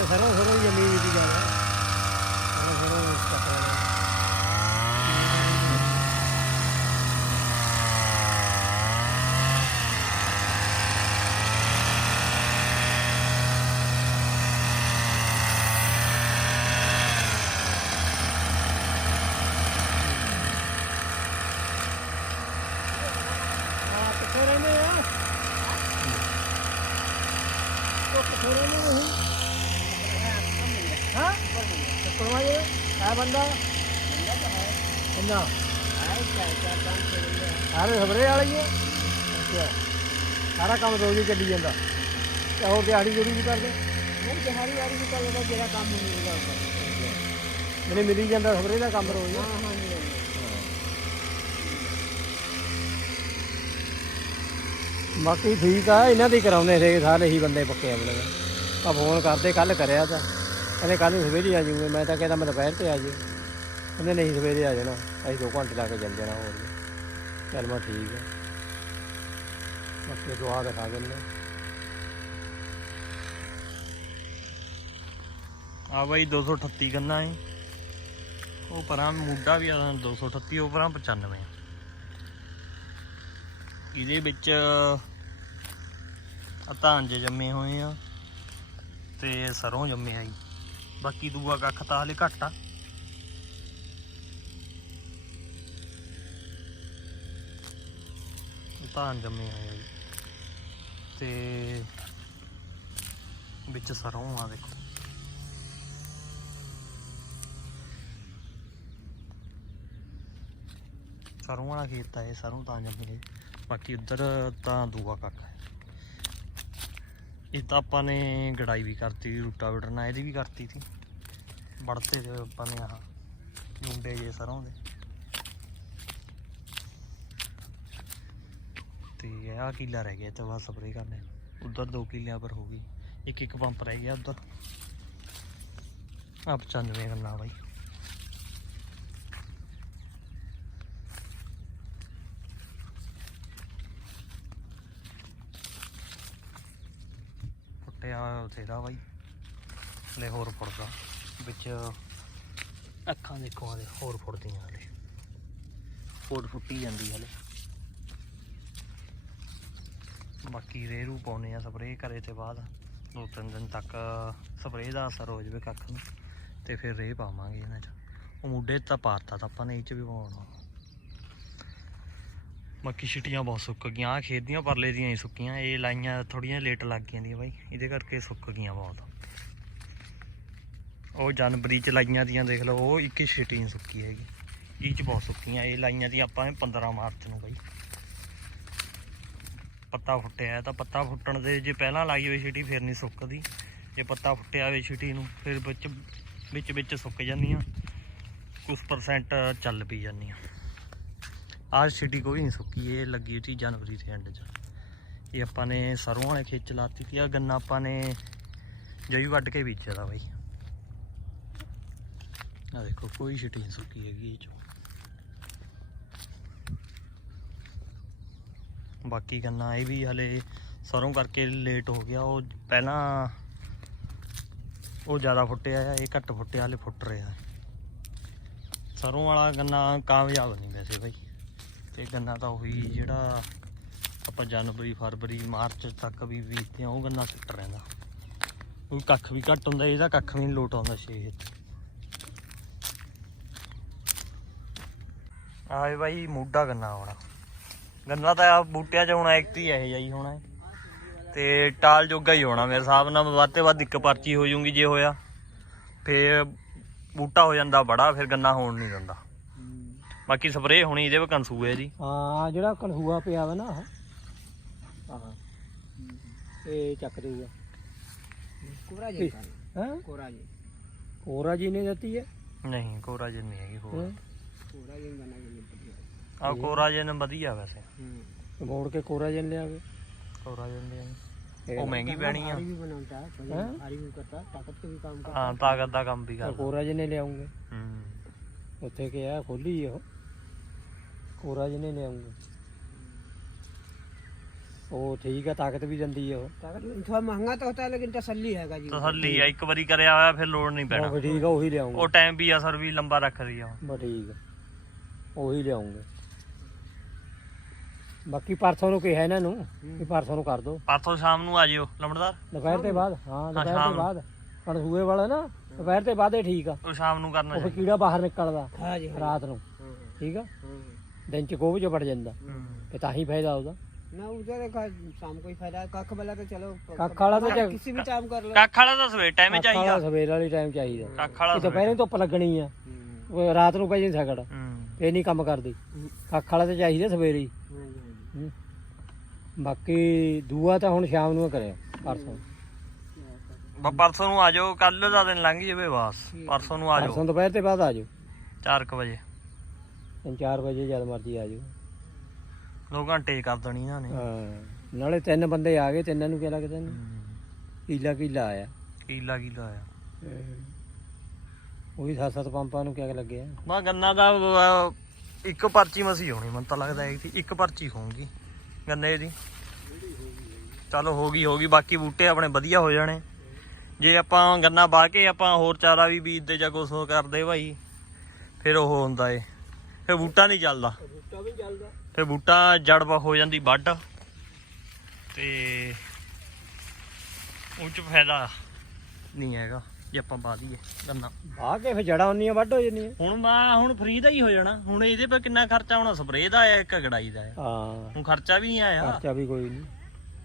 ਅੱਛਾ ਸਰੋਂ ਸਰੋਂ ਜਮੀ ਦੀ ਜਾਣਾ ਸਰੋਂ ਸਰੋਂ ਕੱਟਣਾ ਆ ਕਿੱਥੇ ਰਹਿੰਦੇ ਆ ਜੇ ਆ ਬੰਦਾ ਬੰਦਾ ਸਾਰੇ ਖਬਰੇ ਵਾਲੀ ਹੈ ਅੱਛਾ ਸਾਰਾ ਕੰਮ ਰੋਜ਼ ਹੀ ਚੱਲੀ ਜਾਂਦਾ ਤੇ ਹੋਰ ਦਿਹਾੜੀ ਜੁੜੀ ਵੀ ਕਰਦੇ ਨਹੀਂ ਦਿਹਾੜੀ ਵਾੜੀ ਵੀ ਕਰ ਲੈਂਦਾ ਜਿਹੜਾ ਕੰਮ ਨਹੀਂ ਮਿਲਦਾ ਮੈਨੂੰ ਮਿਲੀ ਜਾਂਦਾ ਖਬਰੇ ਦਾ ਕੰਮ ਰੋਜ਼ ਹਾਂ ਹਾਂ ਬਾਕੀ ਠੀਕ ਆ, ਇਹਨਾਂ ਦੇ ਕਰਾਉਂਦੇ ਸੀ ਸਾਰੇ ਹੀ ਬੰਦੇ ਪੱਕੇ ਆਪਣੇ ਆ ਫੋਨ ਕਰਦੇ ਕੱਲ ਕਰਿਆ ਤਾਂ। ਕਹਿੰਦੇ ਕੱਲ ਨੂੰ ਸਵੇਰੇ ਆ ਜੂਗੇ ਮੈਂ ਤਾਂ ਕਹਿੰਦਾ, ਮੈਂ ਦੁਪਹਿਰ ਤੇ ਆ ਜਾਊਂ ਕਹਿੰਦੇ, ਨਹੀਂ, ਸਵੇਰੇ ਆ ਜਾਣਾ। ਅਸੀਂ 2 ਘੰਟੇ ਲਾ ਕੇ ਚੱਲ ਜਾਣਾ ਹੋਰ। ਚੱਲ ਮੈਂ ਠੀਕ ਆ। ਬਾਕੀ ਦੁਆ ਦਿਖਾ ਦਿੰਦੇ ਆ। ਬਾਈ 238 ਗੰਨਾ ਹੈ। ਉਹ ਪਰਾਂ ਮੁੱਢਾ ਵੀ ਆ 238 ਉਹ ਪਰਾਂ 95 ਇਹਦੇ ਵਿੱਚ ਅਤਾਂਜ ਜੰਮੇ ਹੋਏ ਆ ਤੇ ਸਰੋਂ ਜੰਮੇ ਆ ਜੀ। ਬਾਕੀ ਦੂਆ ਕੱਖ ਤਾਂ ਹਲੇ ਘੱਟ ਆ। ਧਾਨ ਜੰਮੇ ਹੋਏ ਜੀ। ਤੇ ਵਿੱਚ ਸਰੋਂ ਆ ਦੇਖੋ। ਸਰੋਂ ਵਾਲਾ ਖੇਤ ਆ ਇਹ, ਸਰੋਂ ਤਾਂ ਜੰਮੇ ਬਾਕੀ ਉੱਧਰ ਤਾਂ ਦੂਆ ਕੱਖ ਹੈ ਇਹ ਤਾਂ ਆਪਾਂ ਨੇ ਗੜਾਈ ਵੀ ਕਰਤੀ ਰੂਟਾ ਨਾਲ ਇਹਦੀ ਵੀ ਕਰਤੀ ਸੀ। ਵੜਤੇ ਤੇ ਆਪਾਂ ਨੇ ਆਹ ਮੁੰਡੇ ਜੇ ਸਰੋਂ ਦੇ। ਤੇ ਆਹ ਕਿੱਲਾ ਰਹਿ ਗਿਆ ਤੇ ਬਸ ਸਪਰੇ ਕਰਨੇ ਉਧਰ ਦੋ ਕਿੱਲਿਆਂ ਪਰ ਹੋ ਗਈ। ਇੱਕ ਇੱਕ ਪੰਪ ਰਹਿ ਗਿਆ ਉਧਰ। ਆ 95 ਕਰਨਾ ਬਾਈ। ਫੁੱਟਿਆ ਬਥੇਰਾ ਬਾਈ। ਹਲੇ ਹੋਰ ਫੁੱਟਦਾ ਵਿੱਚ ਅੱਖਾਂ ਦੇਖੋ ਹਲੇ, ਹੋਰ ਫੁੱਟਦੀਆਂ ਹਲੇ। ਫੁੱਟ ਫੁੱਟੀ ਜਾਂਦੀ ਹਲੇ। ਬਾਕੀ ਰੇਰੂ ਪਾਉਨੇ ਆ ਸਪਰੇਅ ਕਰੇ ਤੇ ਬਾਅਦ। ਦੋ ਤਿੰਨ ਦਿਨ ਤੱਕ ਸਪਰੇਅ ਦਾ ਅਸਰ ਹੋ ਜਾਵੇ ਕੱਖ ਨੂੰ। ਤੇ ਫਿਰ ਰੇਹ ਪਾਵਾਂਗੇ ਇਹਨਾਂ 'ਚ। ਉਹ ਮੁੱਢੇ 'ਚ ਤਾਂ ਪਾਤਾ ਤਾਂ ਆਪਾਂ ਨੇ, ਇਹ 'ਚ ਵੀ ਪਾਉਣਾ। ਬਾਕੀ ਛਿਟੀਆਂ ਬਹੁਤ ਸੁੱਕ ਗਈਆਂ। ਆ ਖੇਤ ਦੀਆਂ ਪਰਲੇ ਦੀਆਂ ਹੀ ਸੁੱਕੀਆਂ। ਇਹ ਲਾਈਆਂ ਥੋੜੀਆਂ ਲੇਟ ਲੱਗ ਗਈਆਂ ਦੀਆਂ ਬਾਈ। ਇਹਦੇ ਕਰਕੇ ਸੁੱਕ ਗਈਆਂ ਬਹੁਤ। ਉਹ ਜਨਵਰੀ ਚ ਲਾਈਆਂ ਦੀਆਂ ਦੇਖ ਲਓ, ਉਹ 21 ਛਿਟੀਆਂ ਸੁੱਕੀ ਹੈਗੀ। ਇਹ ਚ ਬਹੁਤ ਸੁੱਕੀਆਂ। ਇਹ ਲਾਈਆਂ ਦੀਆਂ ਆਪਾਂ ਨੇ 15 ਮਾਰਚ ਨੂੰ ਬਾਈ। ਪੱਤਾ ਫੁੱਟਿਆ ਤਾਂ ਪੱਤਾ ਫੁੱਟਣ ਦੇ ਜੇ ਪਹਿਲਾਂ ਲਾਈ ਹੋਈ ਛਿਟੀ ਫਿਰ ਨਹੀਂ ਸੁੱਕਦੀ। ਜੇ ਪੱਤਾ ਫੁੱਟਿਆ ਹੋਵੇ ਛਿਟੀ ਨੂੰ, ਫਿਰ ਵਿੱਚ ਵਿੱਚ ਵਿੱਚ ਸੁੱਕ ਜਾਂਦੀਆਂ। ਕੁਝ ਪਰਸੈਂਟ ਚੱਲ ਪੀ ਜਾਂਦੀਆਂ। ਆਹ ਛਿਟੀ ਕੋਈ ਨਹੀਂ ਸੁੱਕੀ, ਇਹ ਲੱਗੀ ਹੋਈ ਸੀ ਜਨਵਰੀ ਦੇ ਐਂਡ 'ਚ। ਇਹ ਆਪਾਂ ਨੇ ਸਰੋਂ ਵਾਲੇ ਖੇਤ ਚ ਲਾਤੀ ਤੀ ਆ ਗੰਨਾ ਆਪਾਂ ਨੇ ਜਈ ਵੱਢ ਕੇ ਬੀਜਿਆ ਦਾ ਬਾਈ। ਆ ਦੇਖੋ, ਕੋਈ ਛਿਟੀ ਨਹੀਂ ਸੁੱਕੀ ਹੈਗੀ ਇਹ ਚੋਂ। ਬਾਕੀ ਗੰਨਾ ਇਹ ਵੀ ਹਲੇ ਸਰੋਂ ਕਰਕੇ ਲੇਟ ਹੋ ਗਿਆ, ਉਹ ਪਹਿਲਾਂ ਉਹ ਜ਼ਿਆਦਾ ਫੁੱਟਿਆ ਆ, ਇਹ ਘੱਟ ਫੁੱਟਿਆ, ਹਲੇ ਫੁੱਟ ਰਿਹਾ। ਸਰੋਂ ਵਾਲਾ ਗੰਨਾ ਕਾਮਯਾਬ ਨਹੀਂ ਵੈਸੇ ਬਾਈ। ਤੇ ਗੰਨਾ ਤਾਂ ਉਹੀ ਜਿਹੜਾ ਆਪਾਂ ਜਨਵਰੀ, ਫਰਵਰੀ, ਮਾਰਚ ਤੱਕ ਵੀ ਬੀਜਦੇ ਆ ਉਹ ਗੰਨਾ ਫਿੱਟ ਰਹਿੰਦਾ। ਉਹ ਕੱਖ ਵੀ ਘੱਟ ਹੁੰਦਾ, ਇਹਦਾ ਕੱਖ ਵੀ ਨਹੀਂ ਲੋਟ ਆਉਂਦਾ ਛੇ ਆਏ ਬਾਈ, ਮੋਢਾ ਗੰਨਾ ਆਉਣਾ। ਗੰਨਾ ਤਾਂ ਬੂਟਿਆਂ 'ਚ ਹੋਣਾ, ਇੱਕ ਹੀ ਇਹ ਜਾਈ ਹੋਣਾ ਹੈ। ਤੇ ਟਾਲ ਜੋਗਾ ਹੀ ਹੋਣਾ, ਮੇਰੇ ਹਿਸਾਬ ਨਾਲ ਵੱਧ ਤੇ ਵੱਧ ਇੱਕ ਪਰਚੀ ਹੋ ਜੂਗੀ ਜੇ ਹੋਇਆ। ਫੇਰ ਬੂਟਾ ਹੋ ਜਾਂਦਾ ਬੜਾ, ਫਿਰ ਗੰਨਾ ਹੋਣ ਨਹੀਂ ਦਿੰਦਾ। ਬਾਕੀ ਸਪਰੇਅ ਹੋਣੀ ਇਹਦੇ ਵਿੱਚ ਕੰਸੂ ਹੈ ਜੀ। ਹਾਂ ਜਿਹੜਾ ਕਲਹੂਆ ਪਿਆ ਵਾ ਨਾ ਆਹ। ਇਹ ਚੱਕ ਦੂਗਾ ਕੋਰਾ ਜੀ ਹਾਂ? ਕੋਰਾ ਜੀ। ਕੋਰਾ ਜੀ ਨੇ ਦਿੱਤੀ ਹੈ? ਨਹੀਂ ਕੋਰਾਜਨ ਨਹੀਂ ਹੈਗੀ ਹੋਰ। ਕੋਰਾ ਜੀ ਦਾ ਨਾ ਆ ਕੋਰਾਜਨ ਵਧੀਆ ਵੈਸੇ। ਹੂੰ। ਮੋੜ ਕੇ ਕੋਰਾਜਨ ਲਿਆਵੇ। ਕੋਰਾਜਨ ਦੇ ਉਹ ਮਹਿੰਗੀ ਪੈਣੀ ਆ। ਵੀ ਬਣਾਉਂਦਾ ਆਰੀ ਵੀ ਕਰਦਾ ਤਾਕਤ ਤੇ ਵੀ ਕੰਮ ਕਰਦਾ। ਹਾਂ ਤਾਕਤ ਦਾ ਕੰਮ ਵੀ ਕਰਦਾ। ਕੋਰਾਜਨ ਨੇ ਲਿਆਉਂਗੇ। ਹੂੰ। ਉੱਥੇ ਕਿਹਾ ਖੋਲੀ ਉਹ। ਕੋਰਾ ਜੀ ਨੇ ਲਿਆਉਂਗੇ ਉਹ ਠੀਕ ਆ ਤਾਕਤ ਵੀ ਦਿੰਦੀ ਆ ਉਹ है ताकत में थोड़ा महंगा तो होता है लेकिन तसल्ली है जी ਤਸੱਲੀ ਆ ਇੱਕ ਵਾਰੀ ਕਰਿਆ ਹੋਇਆ ਫਿਰ ਲੋੜ ਨਹੀਂ ਪੈਣਾ ਉਹ ਵੀ ਠੀਕ ਆ ਉਹੀ ਲਿਆਉਂਗੇ ਉਹ ਟਾਈਮ ਵੀ ਅਸਰ ਵੀ ਲੰਬਾ ਰੱਖਦੀ ਆ ਬਸ ਠੀਕ ਆ ਉਹੀ ਲਿਆਉਂਗੇ ਬਾਕੀ ਪਰਸੋਂ ਨੂੰ ਕਿਹਾ ਇਹਨਾਂ ਨੂੰ ਕਿ ਪਰਸੋਂ ਨੂੰ ਕਰ ਦੋ ਪਰਸੋਂ ਸ਼ਾਮ ਨੂੰ ਆ ਜਿਓ ਲੰਬੜਦਾਰ ਦੁਪਹਿਰ ਤੇ ਬਾਅਦ ਹਾਂ ਦੁਪਹਿਰ ਸ਼ਾਮ ਤੇ ਨੂੰ। ਬਾਅਦ ਕਣਸੂਏ ਵਾਲਾ ਨਾ ਦੁਪਹਿਰ ਤੇ ਬਾਅਦ ਇਹ ਠੀਕ ਆ ਉਹ ਸ਼ਾਮ ਨੂੰ ਕਰਨਾ ਉਹ ਫਿਰ ਚਾਹੀਦਾ ਕੀੜਾ ਬਾਹਰ ਨਿਕਲਦਾ हाँ जी हाँ ਰਾਤ ਨੂੰ हाँ, ਠੀਕ ਆ हाँ। ਦਿਨ ਚ ਗੋਭ ਚ ਵੜ ਜਾਂਦਾ। ਤੇ ਤਾਂ ਹੀ ਫਾਇਦਾ ਉਹਦਾ। ਨਾ ਉਧਰ ਕਾ ਸ਼ਾਮ ਕੋਈ ਫਾਇਦਾ ਕੱਖ ਵਾਲਾ ਤਾਂ ਚਲੋ ਕੱਖ ਵਾਲਾ ਤਾਂ ਕਿਸੇ ਵੀ ਟਾਈਮ ਕਰ ਲਓ। ਕੱਖ ਵਾਲਾ ਤਾਂ ਸਵੇਰ ਟਾਈਮ ਹੀ ਚਾਹੀਦਾ। ਕੱਖਾਲਾ ਸਵੇਰ ਵਾਲੀ ਟਾਈਮ ਚਾਹੀਦਾ। ਕੱਖ ਵਾਲਾ ਇਹ ਸਵੇਰ। ਦੁਪਹਿਰੇ ਧੁੱਪ ਲੱਗਣੀ ਆ। ਉਹ ਰਾਤ ਨੂੰ ਪੈ ਜੇ ਸਕੜ ਹੂੰ। ਨਹੀਂ ਕੰਮ ਕਰਦੀ। ਕੱਖ ਵਾਲਾ ਤਾਂ ਚਾਹੀਦਾ ਸਵੇਰੇ ਹੀ। ਬਾਕੀ ਦੂਆ ਤਾਂ ਹੁਣ ਸ਼ਾਮ ਨੂੰ ਕਰਿਆ ਪਰਸੋਂ। ਪਰਸੋਂ ਨੂੰ ਆ ਕੱਲ ਦਾ ਦਿਨ ਲੰਘ ਜਾਵੇ ਬਸ। ਪਰਸੋਂ ਨੂੰ ਆ ਪਰਸੋਂ ਦੁਪਹਿਰ ਤੇ ਬਾਅਦ ਆ ਜਾਓ। ਵਜੇ। 3-4 ਵਜੇ ਜਦ ਮਰਜ਼ੀ ਆ ਜਾਓ। 2 ਘੰਟੇ 'ਚ ਕਰ ਦੇਣੀ ਇਹਨਾਂ ਨੇ। ਹਾਂ। ਨਾਲੇ ਤਿੰਨ ਬੰਦੇ ਆ ਗਏ ਤਿੰਨਾਂ ਨੂੰ ਕੀ ਲੱਗਦਾ ਇਹਨੂੰ। ਕੀਲਾ ਕੀਲਾ ਆਇਆ। ਕੀਲਾ ਕੀਲਾ ਆਇਆ। ਉਹੀ ਸੱਤ ਸੱਤ ਪੰਪਾਂ ਨੂੰ ਕੀ ਲੱਗਿਆ ਮਾ ਗੰਨਾ ਦਾ ਅਹ, ਇੱਕ ਪਰਚੀ ਮਸੀ ਹੋਣੀ ਮੈਨੂੰ ਤਾਂ ਲੱਗਦਾ ਹੈ ਕਿ ਇੱਕ ਪਰਚੀ ਹੋਊਗੀ। ਗੰਨੇ ਦੀ। ਚਲੋ ਹੋ ਗਈ ਹੋ ਗਈ ਬਾਕੀ ਬੂਟੇ ਆਪਣੇ ਵਧੀਆ ਹੋ ਜਾਣੇ। ਜੇ ਆਪਾਂ ਗੰਨਾ ਬਾਹ ਕੇ ਆਪਾਂ ਹੋਰ ਚਾਰਾ ਵੀ ਬੀਜਦੇ ਜਾਂ ਕੁਛ ਹੋਰ ਕਰਦੇ ਭਾਈ ਫਿਰ ਉਹ ਹੁੰਦਾ ਏ। ਫਿਰ ਬੂਟਾ ਨਹੀਂ ਚੱਲਦਾ। ਬੂਟਾ ਵੀ ਚੱਲਦਾ। ਫਿਰ ਬੂਟਾ ਜੜ ਹੋ ਜਾਂਦੀ ਵੱਢ। ਤੇ ਉਹ ਚ ਫਾਇਦਾ ਨਹੀਂ ਹੈਗਾ ਜੇ ਆਪਾਂ ਬਾਹ ਦਈਏ ਗੰਨਾ। ਬਾਹ ਕੇ ਫਿਰ ਜੜਾ ਹੁੰਦੀਆਂ ਵੱਢ ਹੋ ਜਾਂਦੀਆਂ। ਹੁਣ ਮੈਂ ਹੁਣ ਫ੍ਰੀ ਦਾ ਹੀ ਹੋ ਜਾਣਾ। ਹੁਣ ਇਹਦੇ 'ਤੇ ਕਿੰਨਾ ਖਰਚਾ ਹੋਣਾ? ਸਪਰੇਅ ਦਾ ਆਇਆ ਇੱਕ ਗੜਾਈ ਦਾ ਆਇਆ ਹਾਂ। ਹੁਣ ਖਰਚਾ ਵੀ ਨਹੀਂ ਆਇਆ। ਖਰਚਾ ਵੀ ਕੋਈ ਨਹੀਂ।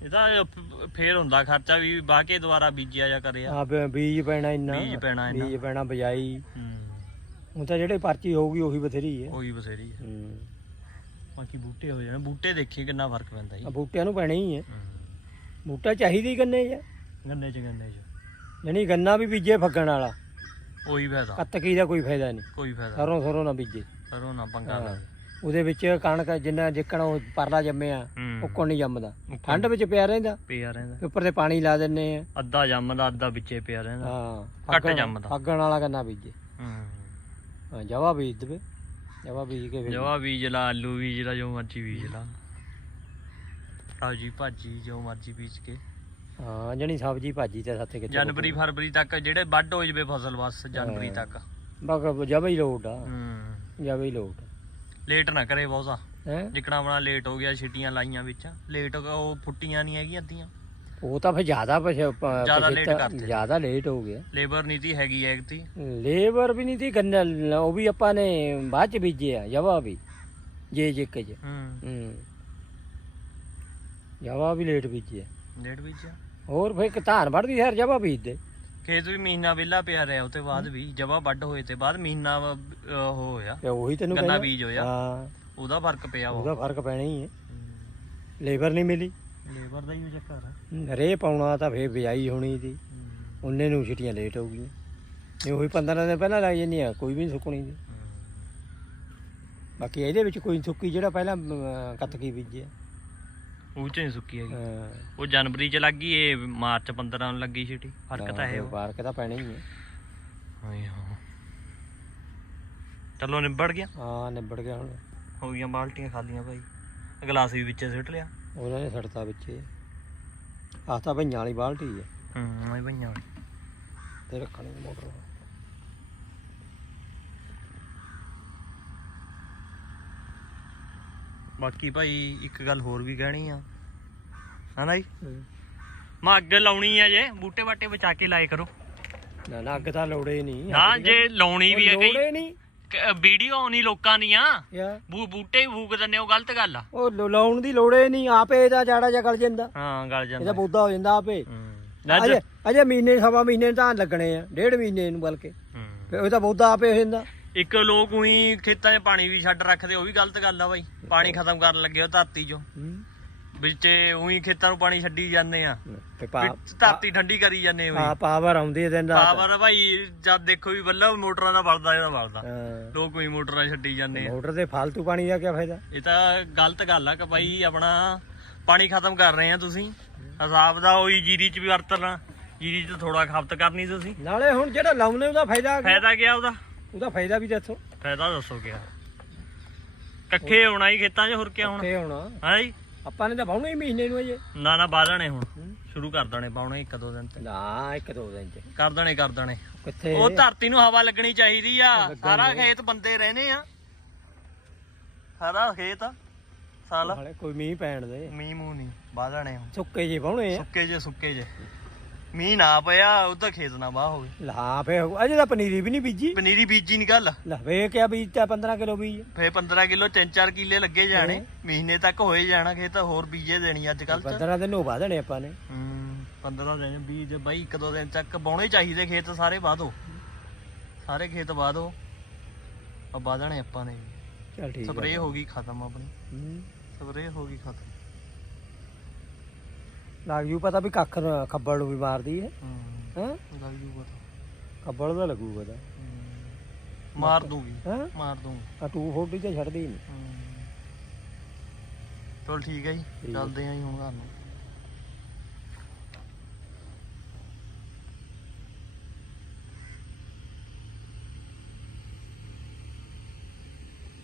ਇਹਦਾ ਫ- ਫੇਰ ਹੁੰਦਾ ਖਰਚਾ ਵੀ ਬਾਹ ਕੇ ਦੁਬਾਰਾ ਬੀਜਿਆ ਜਾਂ ਕਰਿਆ। ਆ ਬ- ਬੀਜ ਪੈਣਾ ਇੰਨਾ। ਬੀਜ ਪੈਣਾ ਇੰਨਾ। ਬੀਜ ਪੈਣਾ ਬਜਾਈ। ਹੂੰ। ਹੁਣ ਤਾਂ ਜਿਹੜੇ ਪਰਚੀ ਹੋਊਗੀ ਉਹੀ ਬਥੇਰੀ ਹੈ। ਉਹੀ ਬਸੇਰੀ ਹੈ। ਹੂੰ। ਬਾਕੀ ਬੂਟੇ ਹੋ ਜਾਣੇ। ਬੂਟੇ ਦੇਖੀ ਕਿੰਨਾ ਫ਼ਰਕ ਪੈਂਦਾ ਜੀ। ਆ ਬੂਟਿਆਂ ਨੂੰ ਪੈਣਾ ਹੀ ਹੈ। ਬੂਟਾ ਚਾਹੀਦੀ ਗੰਨੇ 'ਚ। ਗੰਨੇ ਚ ਗੰਨੇ ਚ। ਨਹੀਂ ਗੰਨਾ ਵੀ ਬੀਜੇ ਫੱਗਣ ਵਾਲਾ। ਉਹੀ ਫਾਇਦਾ। ਕੱਤਕੀ ਦਾ ਕੋਈ ਫਾਇਦਾ ਨਹੀਂ। ਕੋਈ ਫਾਇਦਾ ਸਰੋਂ ਸਰੋਂ ਨਾ ਬੀਜੇ। ਕਰੋ ਨਾ ਪੰਗਾ ਹਾਂ। ਲੈ ਉਹਦੇ ਵਿੱਚ ਕਣਕ ਜਿੰਨਾ ਜਿੱਕਣ ਉਹ ਪਰਲਾ ਜੰਮਿਆ ਹੂੰ। ਉੱਕਣ ਨਹੀਂ ਜੰਮਦਾ। ਉੱਕਣ ਠੰਡ ਵਿੱਚ ਪਿਆ ਰਹਿੰਦਾ। ਪਿਆ ਰਹਿੰਦਾ। ਉੱਪਰ ਤੇ ਪਾਣੀ ਲਾ ਦਿੰਨੇ ਆ। ਅੱਧਾ ਜੰਮਦਾ ਅੱਧਾ ਵਿੱਚੇ ਪਿਆ ਰਹਿੰਦਾ। ਹਾਂ। ਘੱਟ ਫੱਗਣ- ਜੰਮਦਾ। ਫੱਗਣ ਵਾਲਾ ਗੰਨਾ ਬੀਜੇ। ਹੂੰ ਹਾਂ ਜਵਾ ਬੀਜ ਦੇਵੇ। ਜਵਾ ਬੀਜ ਕੇ ਫਿਰ ਜਵਾ ਬੀਜ ਲਾ ਆਲੂ ਬੀਜ ਲਾ ਜੋ ਮਰਜ਼ੀ ਬੀਜ ਲਾ। ਸਬਜੀ ਭਾਜੀ ਜੋ ਮਰਜ਼ੀ ਬੀਜ ਕੇ। ਹਾਂ ਜਣੀ ਸਬਜੀ ਭਾਜੀ ਤੇ ਸਾਥੇ ਕਿਤੇ ਜਨਵਰੀ ਫਰਵਰੀ ਤੱਕ ਜਿਹੜੇ ਵੱਢ ਹੋ ਜਵੇ ਫਸਲ ਬਸ ਜਨਵਰੀ ਤੱਕ। ਬਸ ਜਵਾ ਹੀ ਲੋਟ ਆ। ਹੂੰ। ਜਵਾ ਹੀ ਲੋਟ। ਲੇਟ ਨਾ ਕਰੇ ਬਹੁਤਾ। ਹੈ? ਜਿਕਣਾ ਆਪਣਾ ਲੇਟ ਹੋ ਗਿਆ ਛਿੱਟੀਆਂ ਲਾਈਆਂ ਵਿੱਚ। ਲੇਟ ਉਹ ਫੁੱਟੀਆਂ ਨਹੀਂ ਹੈਗੀਆਂ ਅੱਧੀਆਂ। ਉਹ ਤਾਂ ਫਿਰ ਜ਼ਿਆਦਾ ਜ਼ਿਆਦਾ late ਕਰਤੇ। ਜ਼ਿਆਦਾ ਲੇਟ ਹੋ ਗਿਆ। ਲੇਬਰ ਨੀਤੀ ਹੈਗੀ ਐ ਤੀ। ਲੇਬਰ ਵੀ ਨਹੀਂ ਸੀ ਗੰਨਾ ਉਹ ਵੀ ਆਪਾਂ ਨੇ ਬਾਅਦ ਚ ਬੀਜੇ ਆ ਜਵਾ ਵੀ। ਜੇ ਜੇ ਕੇ ਚ। ਹੂੰ। ਹੂੰ। ਜਵਾ ਵੀ ਲੇਟ ਬੀਜੇ ਆ। ਲੇਟ ਬੀਜਿਆ? ਹੋਰ ਫਿਰ ਧਾਨ ਵੱਢਦੀ ਯਾਰ ਜਵਾ ਬੀਜਦੇ। ਖੇਤ ਵੀ ਮਹੀਨਾ ਵਿਹਲਾ ਪਿਆ ਰਿਹਾ ਉਹ ਤੇ ਬਾਅਦ ਵੀ ਜਵਾ ਵੱਢ ਹੋਏ ਤੇ ਬਾਅਦ ਮਹੀਨਾ ਅਹ, ਉਹ ਹੋਇਆ। ਤੇ ਉਹੀ ਤੈਨੂੰ ਗੰਨਾ ਕਹਿੰਦਾ। ਬੀਜ ਹੋਇਆ। ਹਾਂ। ਉਹਦਾ ਫ਼ਰਕ ਪਿਆ ਵਾ। ਉਹਦਾ ਫ਼ਰਕ ਪੈਣਾ ਹੀ। ਹੈ। ਲੇਬਰ ਨਹੀਂ ਮਿਲੀ। ਲੇਬਰ ਦਾ ਹੀ ਉਹ ਚੱਕਰ ਆ। ਰੇ ਪਾਉਣਾ ਤਾਂ ਫੇਰ ਬਿਜਾਈ ਹੋਣੀ ਸੀ ਉਹਨੇ ਨੂੰ ਛੁੱਟੀਆਂ ਲੇਟ ਹੋ ਗਈਆਂ ਇਹ ਉਹੀ 15 ਦਿਨ ਪਹਿਲਾਂ ਲੱਗ ਜਾਂਦੀਆਂ ਕੋਈ ਵੀ ਨਹੀਂ ਸੁੱਕਣੀ ਦੀ। ਬਾਕੀ ਇਹਦੇ ਵਿੱਚ ਕੋਈ ਸੁੱਕੀ ਜਿਹੜਾ ਪਹਿਲਾਂ ਅਮ, ਕੱਤਕੀ ਬੀਜਿਆ। ਉਹ ਚ ਨਹੀਂ ਸੁੱਕੀ ਹੈਗੀ। ਹਾਂ। ਉਹ ਜਨਵਰੀ ਚ ਲੱਗੀ ਇਹ ਮਾਰਚ 15 ਨੂੰ ਲੱਗੀ ਛਿੱਟੀ। ਫ਼ਰਕ ਤਾਂ ਹੈ ਉਹ। ਫ਼ਰਕ ਤਾਂ ਪੈਣਾ ਹੀ ਹੈ। ਹਾਂ ਹਾਂ। ਚਲੋ ਨਿਬੜ ਗਿਆ। ਹਾਂ ਨਿਬੜ ਗਿਆ ਹੁਣ। ਹੋ ਗਈਆਂ ਬਾਲਟੀਆਂ ਖਾਲੀਆਂ ਭਾਈ। ਗਲਾਸ ਵੀ ਵਿੱਚੇ ਸਿੱਟ ਲਿਆ। ਉਹਨਾਂ ਨੇ ਸੜਤਾ ਵਿੱਚ ਆਹ ਤਾਂ ਭਈਆਂ ਵਾਲੀ ਬਾਲਟੀ ਹੈ ਹੂੰ ਇਹ ਭਈਆਂ ਵਾਲੀ। ਤੇ ਰੱਖਣੀ ਮੋਟਰ। ਬਾਕੀ ਭਾਈ ਇੱਕ ਗੱਲ ਹੋਰ ਵੀ ਕਹਿਣੀ ਆ। ਹਨਾ ਜੀ? ਮੈਂ ਅੱਗ ਲਾਉਣੀ ਆ ਜੇ ਬੂਟੇ ਬਾਟੇ ਬਚਾ ਕੇ ਲਾਏ ਕਰੋ। ਨਾ ਨਾ ਅੱਗ ਤਾਂ ਲੋੜੇ ਨਹੀਂ ਨਾ ਜੇ ਲਾਉਣੀ ਵੀ ਹੈ ਕਈ ਲੋੜੇ ਨਹੀਂ ਵੀਡੀਓ ਆਉਣੀ ਲੋਕਾਂ ਦੀਆਂ। ਯਾ। ਬੂ ਬੂਟੇ ਹੀ ਫੂਕ ਦਿੰਦੇ ਉਹ ਗਲਤ ਗੱਲ ਆ। ਉਹ ਲ- ਲਾਉਣ ਦੀ ਲੋੜੇ ਨਹੀਂ ਆਪੇ ਇਹਦਾ ਜਾੜਾ ਜਾ ਗਲ ਜਾਂਦਾ। ਹਾਂ ਗਲ ਇਹਦਾ ਜਾਂਦਾ ਹੋ ਜਾਂਦਾ ਆਪੇ। ਹੂੰ। ਨਾ ਅਜੇ ਅਜੇ ਮਹੀਨੇ ਸਵਾ ਮਹੀਨੇ ਨੂੰ ਤਾਂ ਲੱਗਣੇ ਆ ਡੇਢ ਮਹੀਨੇ ਨੂੰ ਬਲਕਿ। ਹੂੰ। ਫਿਰ ਉਹਦਾ ਬੋਦਾ ਆਪੇ ਹੋ ਜਾਂਦਾ। ਇੱਕ ਲੋਕ ਉਹੀ ਖੇਤਾਂ 'ਚ ਪਾਣੀ ਵੀ ਛੱਡ ਰੱਖਦੇ ਉਹ ਵੀ ਗਲਤ ਗੱਲ ਆ ਬਾਈ। ਪਾਣੀ ਖਤਮ ਕਰਨ ਲੱਗੇ ਉਹ ਧਰਤੀ 'ਚੋਂ। ਵਿੱਚ ਉਹੀ ਖੇਤਾਂ ਨੂੰ ਪਾਣੀ ਛੱਡੀ ਜਾਂਦੇ ਆ। ਤੇ ਪਾ ਵਿੱਚ ਧਰਤੀ ਠੰਡੀ ਕਰੀ ਜਾਂਦੇ ਪਾ ਹੋਈ ਪਾਵਰ ਆਉਂਦੀ ਹੈ ਦਿਨ ਰਾਤ। ਪਾਵਰ ਭਾਈ ਜਦ ਦੇਖੋ ਵੀ ਬੱਲਾ ਮੋਟਰਾਂ ਦਾ ਵਲਦਾ ਇਹਦਾ ਵਲਦਾ। ਹਾਂ। ਲੋਕ ਕੋਈ ਮੋਟਰਾਂ ਛੱਡੀ ਜਾਂਦੇ ਆ। ਮੋਟਰ ਦੇ ਫालतू ਪਾਣੀ ਦਾ ਕੀ ਫਾਇਦਾ? ਇਹ ਤਾਂ ਗਲਤ ਗੱਲ ਆ ਕਿ ਭਾਈ ਆਪਣਾ ਪਾਣੀ ਖਤਮ ਕਰ ਰਹੇ ਆ ਤੁਸੀਂ। ਹਿਸਾਬ ਦਾ ਉਹੀ ਜੀਰੀ 'ਚ ਵੀ ਵਰਤਣਾ। ਜੀਰੀ 'ਚ ਥੋੜਾ ਖਪਤ ਕਰਨੀ ਤੁਸੀਂ। ਨਾਲੇ ਹੁਣ ਜਿਹੜਾ ਲਾਉਨੇ ਉਹਦਾ ਫਾਇਦਾ ਕੀ? ਫਾਇਦਾ ਕੀ ਆ ਉਹਦਾ? ਉਹਦਾ ਫਾਇਦਾ ਵੀ ਦੱਸੋ। ਫਾਇਦਾ ਦੱਸੋ ਕਿਆ। ਕੱਖੇ ਹੋਣਾ ਹੀ ਖੇਤਾਂ 'ਚ ਹੋਰ ਕੀ ਹੋਣਾ? ਹੋਣਾ। ਹਾਂ ਜੀ? ਆਪਾਂ ਨੇ ਤਾਂ ਪਾਉਣਾ ਹੀ ਮਹੀਨੇ ਨੂੰ ਅਜੇ ਨਾ ਨਾ ਬਾਦਣੇ ਹੁਣ। ਸ਼ੁਰੂ ਕਰ ਦੇਣੇ ਪਾਉਣੇ ਇੱਕ ਦੋ ਦਿਨ ਤੇ। ਨਾ ਇੱਕ ਦੋ ਦਿਨ ਚ। ਕਰ ਦੇਣੇ ਕਰ ਦੇਣੇ। ਕਿੱਥੇ? ਉਹ ਧਰਤੀ ਨੂੰ ਹਵਾ ਲੱਗਣੀ ਚਾਹੀਦੀ ਆ। ਸਾਰਾ ਖੇਤ ਬੰਦੇ ਰਹਿਣੇ ਆ। ਸਾਰਾ ਖੇਤ ਸਾਲ। ਕੋਈ ਮੀਂਹ ਪੈਣ ਦੇ। ਮੀਂਹ ਮੂੰਹ ਨਹੀਂ ਬਾਦਣੇ ਹੁਣ। ਸੁੱਕੇ ਜੇ ਪਾਉਣੇ ਆ। ਸੁੱਕੇ ਜੇ ਸੁੱਕੇ ਜੇ ਮੀਂਹ ਨਾ ਪਿਆ ਉਹ ਤਾਂ ਖੇਤ ਨਾ ਬਾਹ ਹੋਵੇ। ਲਾ ਫੇ ਅਜੇ ਤਾਂ ਪਨੀਰੀ ਵੀ ਨਹੀਂ ਬੀਜੀ। ਪਨੀਰੀ ਬੀਜੀ ਨਹੀਂ ਗੱਲ। ਲਾ ਵੇ ਕਿਆ ਬੀਜਤਾ 15 ਕਿਲੋ ਬੀਜ। ਫੇ 15 ਕਿਲੋ 3-4 ਕਿੱਲੇ ਲੱਗੇ ਜਾਣੇ। ਮਹੀਨੇ ਤੱਕ ਹੋਏ ਜਾਣਾ ਖੇਤ ਹੋਰ ਬੀਜੇ ਦੇਣੀ ਅੱਜ ਕੱਲ ਚ 15 ਦਿਨ ਹੋ ਬਾਦਣੇ ਆਪਾਂ ਨੇ। ਹੂੰ 15 ਦਿਨ ਬੀਜ ਬਾਈ ਇੱਕ ਦੋ ਦਿਨ ਤੱਕ ਬਾਉਣੇ ਚਾਹੀਦੇ ਖੇਤ ਸਾਰੇ ਵਾਧੋ। ਸਾਰੇ ਖੇਤ ਵਾਧੋ ਆ ਬਾਦਣੇ ਆਪਾਂ ਨੇ। ਚਲ ਠੀਕ ਸਪਰੇਅ ਹੋ ਗਈ ਖਤਮ ਆਪਣੀ। ਹੂੰ। ਸਪਰੇਅ ਹੋ ਗਈ ਖਤਮ। ਲੱਗ ਜੂ ਪਤਾ ਵੀ ਕੱਖ ਨੂੰ- ਖੱਬਲ ਨੂੰ ਵੀ ਮਾਰਦੀ ਹੈ। ਹੂੰ? ਲੱਗ ਜੂਗਾ ਤਾਂ ਖੱਬਲ ਦਾ ਲੱਗੂ ਪਤਾ। ਮਾਰ ਦੂਗੀ। ਹਾਂ? ਮਾਰ ਦੂੰਗੀ ਆ 240 ਤੇ ਛੱਡਦੀ ਨਹੀਂ ਚਲ ਠੀਕ ਹੈ ਜੀ। ਚੱਲਦੇ ਆਂ ਜੀ ਹੁਣ ਘਰ ਨੂੰ।